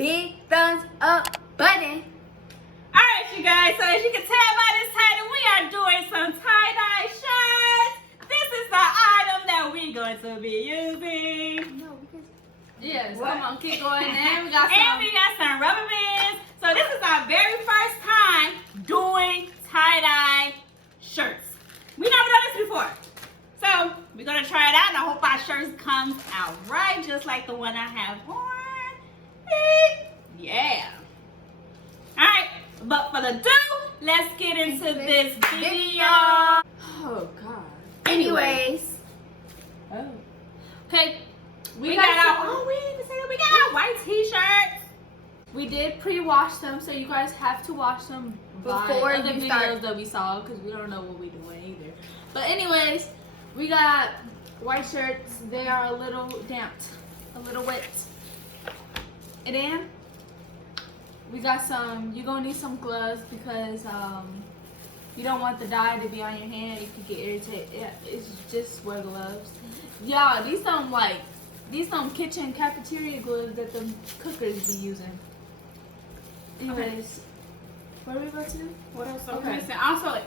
big thumbs up button. Alright, you guys, so as you can tell by this title, we are doing some tie-dye shirts. This is the item that we're going to be using. No, because Yes, What? come on, keep going. And we got some. And we got some rubber bands. So this is our very first time doing tie-dye shirts. We never done this before. So we're gonna try it out and I hope our shirts comes out right, just like the one I have on. Yeah. Alright, but for the do, let's get into this video. Oh God. anyways, Oh. Okay. We got our we got our white t-shirts. We did pre-wash them, so you guys have to wash them Before by other you videos start. that we saw, because we don't know what we're doing either. But anyways, we got white shirts. They are a little damped, a little wet. And then we got some. You're gonna need some gloves because you don't want the dye to be on your hand. You could get irritated. Yeah, it's just wear gloves. Yeah, these some kitchen cafeteria gloves that the cookers be using. Anyways, what are we about to do? What else? Okay. Listen, also,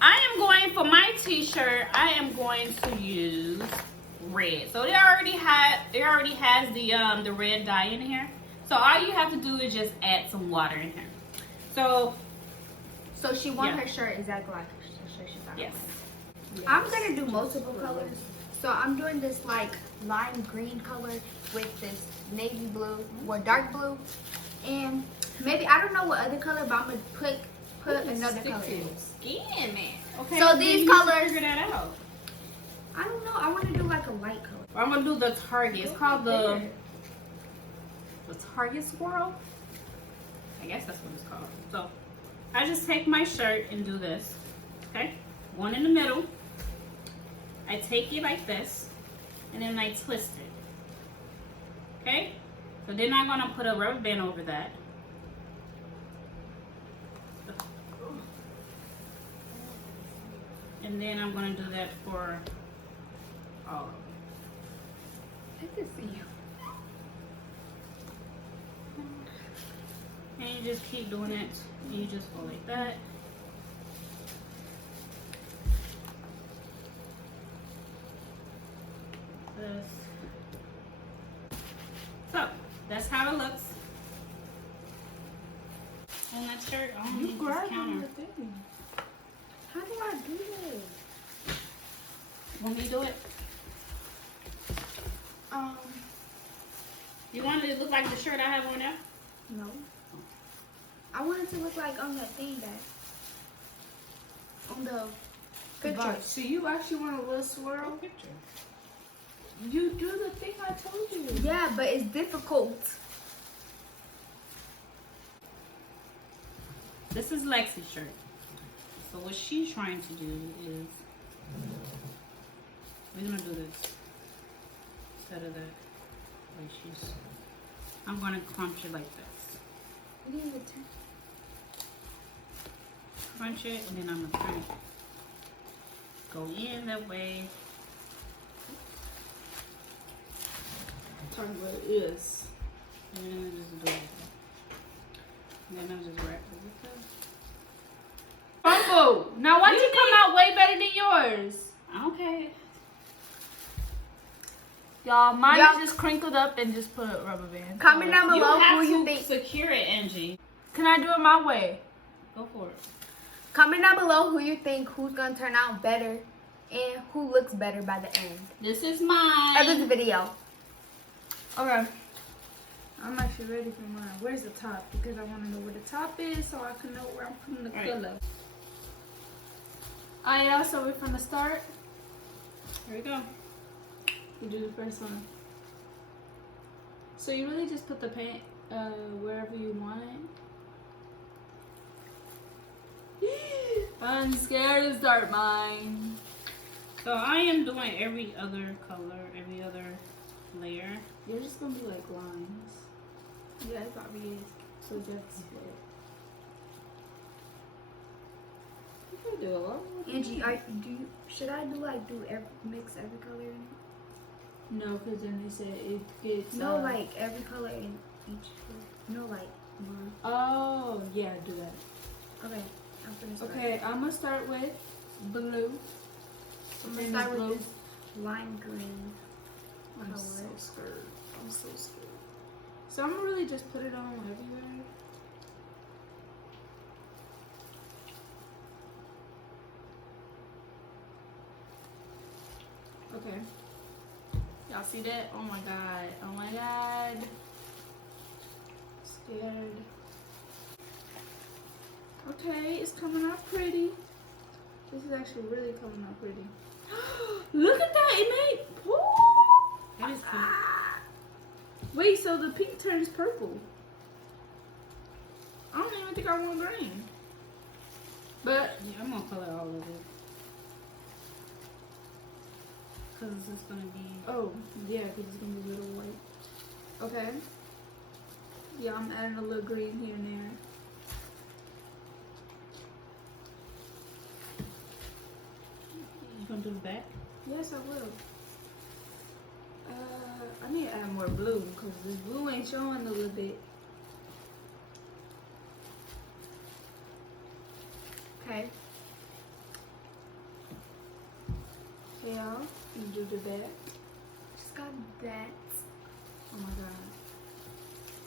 I am going for my t-shirt. I am going to use red. So it already has the red dye in here. So all you have to do is just add some water in here. So she wants Yeah. her shirt exactly like the shirt she got. yes. I'm gonna do multiple colors. So I'm doing this like lime green color with this navy blue or dark blue, and maybe I don't know what other color, but I'm gonna put another color in. Skin, man. Okay. So then these you need to colors- Figure that out. I don't know. I want to do like a light color. I'm gonna do the Target. It's called the Target Swirl. I guess that's what it's called. So I just take my shirt and do this. Okay, one in the middle. I take it like this, and then I twist it. Okay, so then I'm gonna put a rubber band over that. And then I'm gonna do that for all of them. I can see you. And you just keep doing it. And you just go like that. This. So that's how it looks. On that shirt, on this counter. thing. How do I do this? Want me to do it? You want it to look like the shirt I have on now? No. I want it to look like on that thing that on the picture. So you actually want a little swirl? Picture. You do the thing I told you. Yeah, but it's difficult. This is Lexy's shirt. So what she's trying to do is we're gonna do this instead of that. Like I'm gonna crunch it like this. Crunch it and then I'm gonna turn it. Go in that way. Tell me what it is. And then I just do it. And then I just wrap it with this. Bumbo, now why you come out way better than yours? Okay. Y'all, mine Y'all- is just crinkled up and just put a rubber band. Comment down You below have who you to think. secure it, Angie. Can I do it my way? Go for it. Comment down below who you think who's gonna turn out better and who looks better by the end This is of mine. this video. Okay. I'm actually ready for mine. Where's the top? Because I want to know where the top is so I can know where I'm putting the Right. color. Alright, y'all, so we're from the start. Here we go. We do the first one. So you really just put the paint wherever you want it. I'm scared to start mine. So I am doing every other color, every other layer. You're just gonna be like lines. Yeah, it probably is. So you have to split it. You can do a lot. Angie, should I do mix every color in it? No, because then they said it gets. No, like every color in each. No, like one. Oh, yeah, do that. Okay, I'm gonna start. Okay, I'm gonna start with blue. I'm gonna start with this lime green I'm color. so scared. I'm so scared. So I'm gonna really just put it on everywhere. Okay. Y'all see that? Oh my god. Oh my god. Scared. Okay, it's coming out pretty. This is actually really coming out pretty. Look at that! It made. Woo! That is cute. Wait, so the pink turns purple. I don't even think I want green. But Yeah, I'm gonna color all of it. Cause it's gonna be. oh yeah, because it's gonna be a little white. Okay. Yeah, I'm adding a little green here and there. You gonna do the back? Yes, I will. I need to add more blue because this blue ain't showing a little bit. Okay. Okay, y'all. You do the back. Just got that. Oh my god.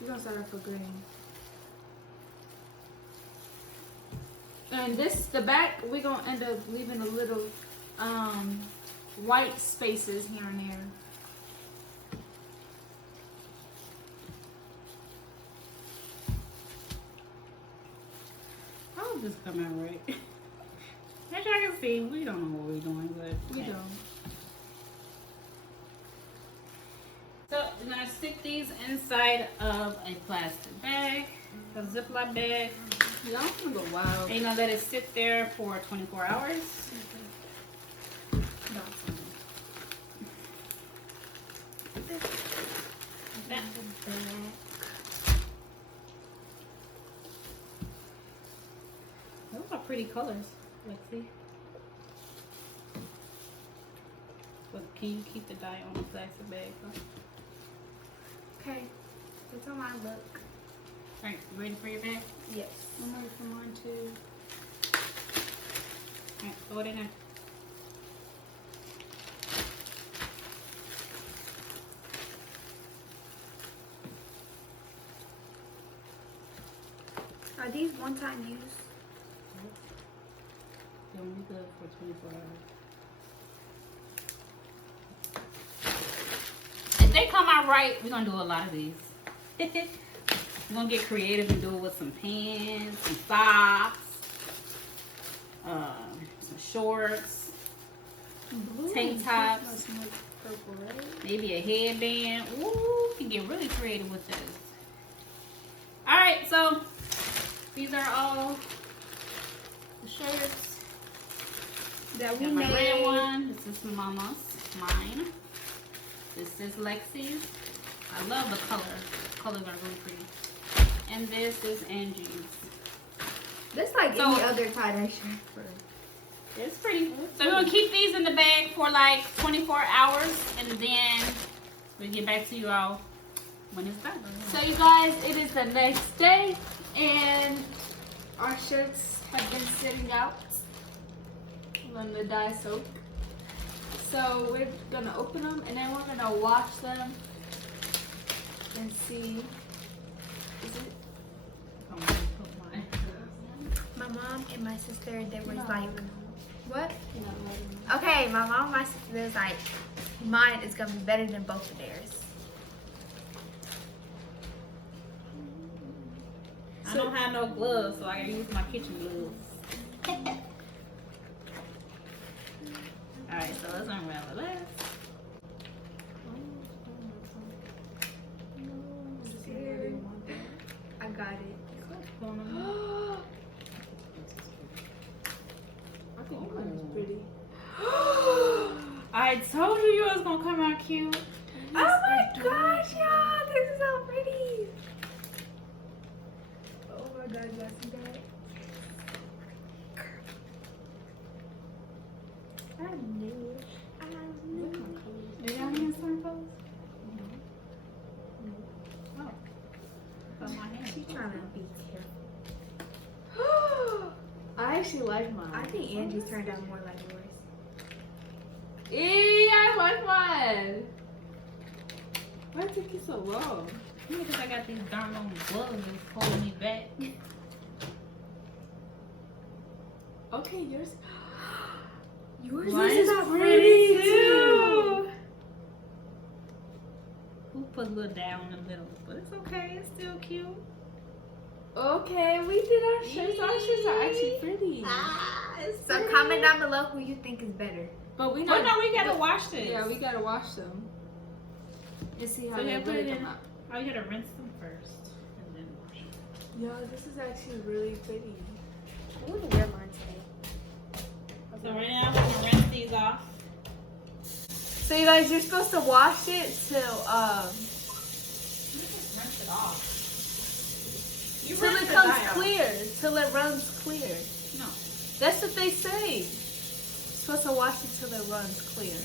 We're gonna start off with green. And this, the back, we're gonna end up leaving a little white spaces here and there. I hope this come out right. As y'all can see, we don't know what we're doing, but We yeah. don't. So we're gonna stick these inside of a plastic bag, a Ziploc bag. Y'all gonna go wild. And you're gonna let it sit there for 24 hours. No. That. Those are pretty colors, Lexy. But can you keep the dye on the plastic bag? Okay. That's how mine look. Alright, you ready for your bag? Yes. I'm ready for mine too. Alright, throw it in there. Are these one-time use? They'll be good for 24 hours. If they come out right, we're gonna do a lot of these. We're gonna get creative and do it with some pants, some socks, some shorts, Blue Tank and tops. must make purple, right? maybe a headband. Ooh, you can get really creative with this. Alright, so these are all the shirts. That we Got my red made. one. This is Mama's, mine. This is Lexy's. I love the color. The colors are really pretty. And this is Angie's. That's like So- any other tie-dye shirt. For It's pretty. So we're gonna keep these in the bag for like 24 hours, and then we'll get back to you all when it's done. So you guys, it is the next day and our shirts have been sitting out on the dye soak. So we're gonna open them and then we're gonna wash them and see. Is it? I'm gonna put mine. my mom and my sister, they was like, what? You're not letting me. Okay, my mom and my sister, they was like, mine is gonna be better than both of theirs. I don't have no gloves, so I can use my kitchen gloves. Alright, so let's unravel this. I got it. I think mine is pretty. I told you you was gonna come out cute. Oh my gosh, y'all, this is so pretty. Oh my god, y'all see that? I knew it. I knew it. Do y'all need some colors? She's trying to be careful. I actually like mine. I think Angie's turned out more like yours. I like mine. Why took you so long? Because I got these darn long gloves that's holding me back. Okay, yours. Yours Mine is is pretty pretty too. Who put a little down in the middle? But it's okay. It's still cute. Okay, we did our shirts. Our shirts are actually pretty. So comment down below who you think is better. But we Oh know. no, we gotta wash this. Yeah, we gotta wash them. And see how So they you put really it in. come out. Oh, you gotta rinse them first and then wash them. Yeah, this is actually really pretty. I'm gonna wear mine today. So right now we're gonna rinse these off. So you guys, you're supposed to wash it till Rinse it off. You till rinse it the comes dye off. clear, till it runs clear. No. That's what they say. Supposed to wash it till it runs clear.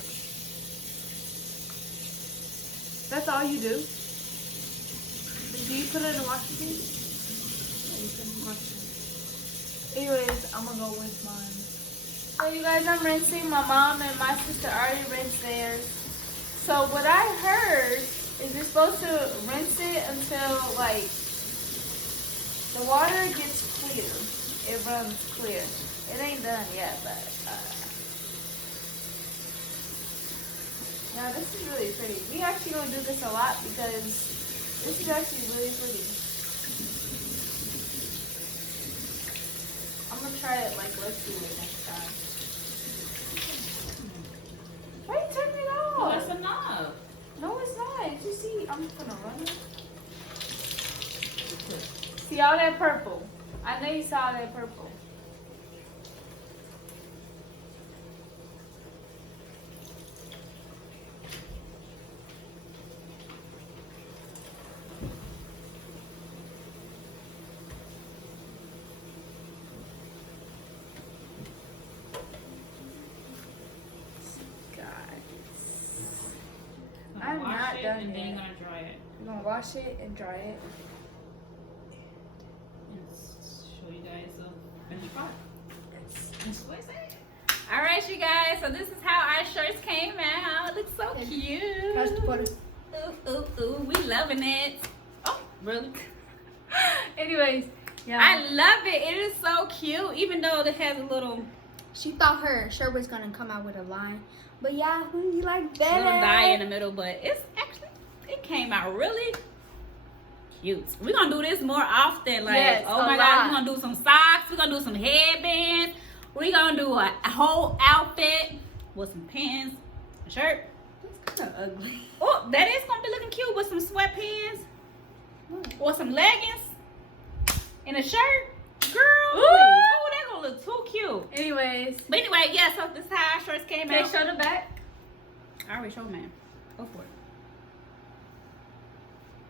That's all you do. Do you put it in the washing machine? Yeah, you put it in the washing machine. Anyways, I'm gonna go with mine. So you guys, I'm rinsing. My mom and my sister already rinsed theirs. So what I heard is you're supposed to rinse it until like the water gets clear. It runs clear. It ain't done yet, but yeah, this is really pretty. We actually gonna do this a lot because this is actually really pretty. I'm gonna try it like Lexy way next time. Why you turn it Oh, off? that's enough. No, it's not. Did you see? I'm gonna run it. See all that purple? I know you saw that purple. I'm Wash not it done and then yet. you're gonna dry it. We're gonna wash it and dry it. And show you guys the finished product. That's what I say. All right, you guys. So this is how our shirts came out. It looks so cute. Press the button. Ooh, ooh, ooh. We loving it. Oh, really? Anyways, yeah. I love it. It is so cute. Even though it has a little She thought her shirt was gonna come out with a line, but yeah, who you like better? little dye in the middle, but it's actually, it came out really cute. We're gonna do this more often. Like, Yes, oh a my lot. God, we're gonna do some socks. We're gonna do some headbands. We're gonna do a whole outfit with some pants, a shirt. That's kind of ugly. Oh, that is gonna be looking cute with some sweatpants or some leggings and a shirt. Girl, Ooh. oh, that gonna look too cute. Anyways, But anyway, yeah, so this is how our shirts came okay, out. show the back. I already showed man. Go for it.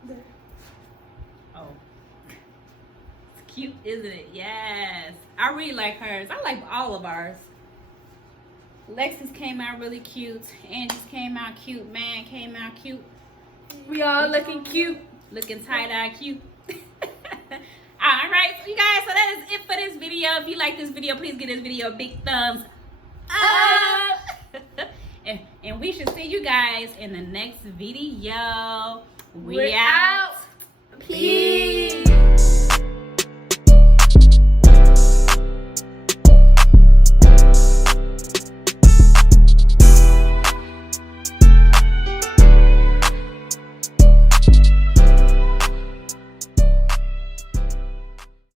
There. Oh. It's cute, isn't it? Yes. I really like hers. I like all of ours. Lexus came out really cute. Angie's came out cute. Man came out cute. We all looking cute. Looking tie-dye cute. Alright, so you guys, so that is it for this video. If you like this video, please give this video a big thumbs up. and we should see you guys in the next video. We We're out. out.